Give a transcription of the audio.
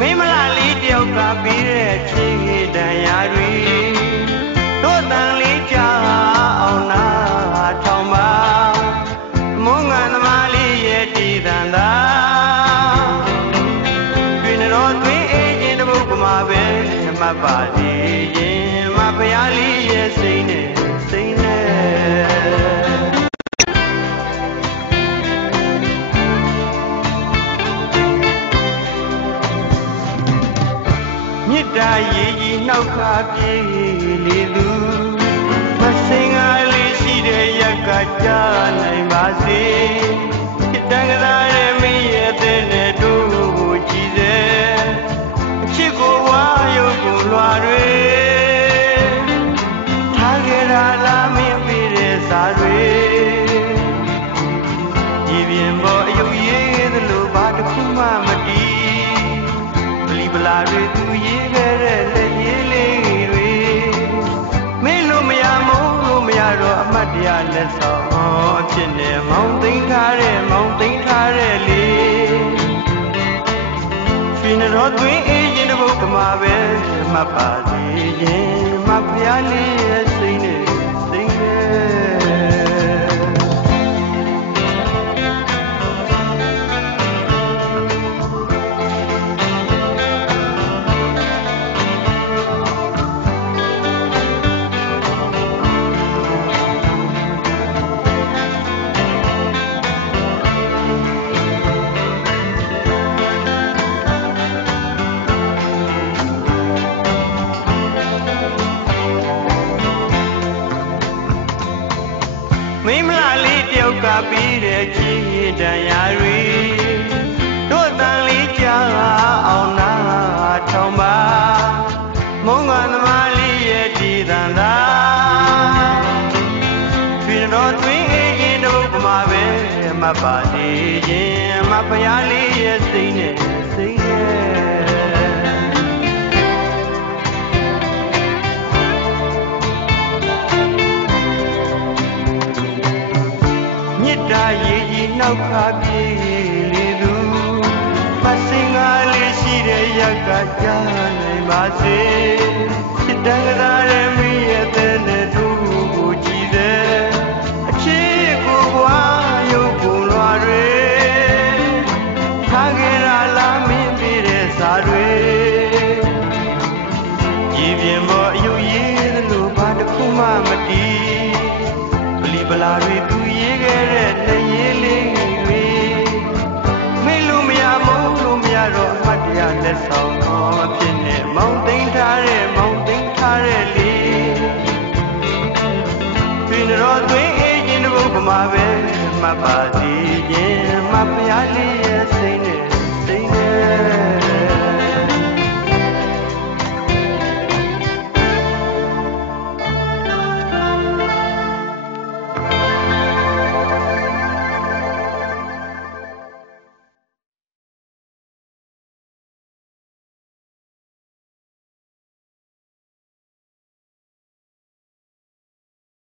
မိမလာလေးတယောက်ကပြီးတဲ့ချစ်တန်ရာတွေတို့တန်လေးကြာအောင်နာထောင်ပါမုန်းငါသမားလေးရဲ့တည်တန်သာတွင်တော်တွင်အေးခြင်းတပုတ်ကမှာပဲမတ်ပါသေးရင်မဖရာလေးရဲ့စိတ်နဲ့စိတ်နဲ့မြစ်တာရေကြီးနှောက်ခါပြေးလေသူမစင်ကားလေးရှိတဲ့ရက်ကကြားနိုင်ပါစေတန်ကစားရဲ့မင်းရဲ့တဲ့နဲ့တို့ကိုကြည်စေအချစ်ကိုဝါရုပ်ကိုလွာတွေထားခဲ့တာလားမင်းပေးတဲ့စာတွေဒီပြင်ပေါ်အယုတ်ရေးသလိုဘာတစ်ခုမှမတည်ပလီပလာတွေသူရေးခဲ့တဲ့လက်ရေးလေးတွေမင်းလို့မရမုန်းလို့မရတော့အမတ်တရားလက်ဆောင်အဖြစ်နဲ့မောင်းသိမ်းထားတဲ့လေးရှင်တော်တွင်အေးရင်တပုတ်ကမှာပဲမတ်ပါသေးရင်မဖျားလေးရဲ့စိတ်နဲ့စိတ်နဲ့မိမလာလေးတယောက်ကပြီးတဲ့ချစ်တန်ရာတွေတို့တန်လေးကြာအောင်နာထောင်ပါမုန်းငါသမားလေးရဲ့တည်တန်သာတွင်တော်တွင်အေးရင်တို့ကမှာပဲမတ်ပါသေးရင်မဖရာလေးရဲ့စိတ်နဲ့စိတ်နဲ့ရေကြီးနှောက်ခါပြေးလေသူမစင်ကားလေးရှိတဲ့ရက်ကကြားနိုင်ပါစေစစ်တန်ကစားတဲ့မင်းရဲ့တဲ့နဲ့တို့ကိုကြည်တဲ့အချစ်ကိုဘွားရုပ်ကိုလွာတွေထားခဲ့တာလားမင်းပေးတဲ့စာတွေရေပြင်ပေါ်အယုတ်ရေးသလိုဘာတစ်ခုမှမတည်ပလီပလာတွေသူရေးခဲ့တဲ့လက်ရေးလေးတွေမင်းလို့မရမုန်းလို့မရတော့အမတ်တရားလက်ဆောင်အဖြစ်နဲ့မောင်းသိမ်းထားတဲ့လေးတွင်တော်တွင်အေးခြင်းတပုတ်ကမှာပဲမတ်ပါသေးရင်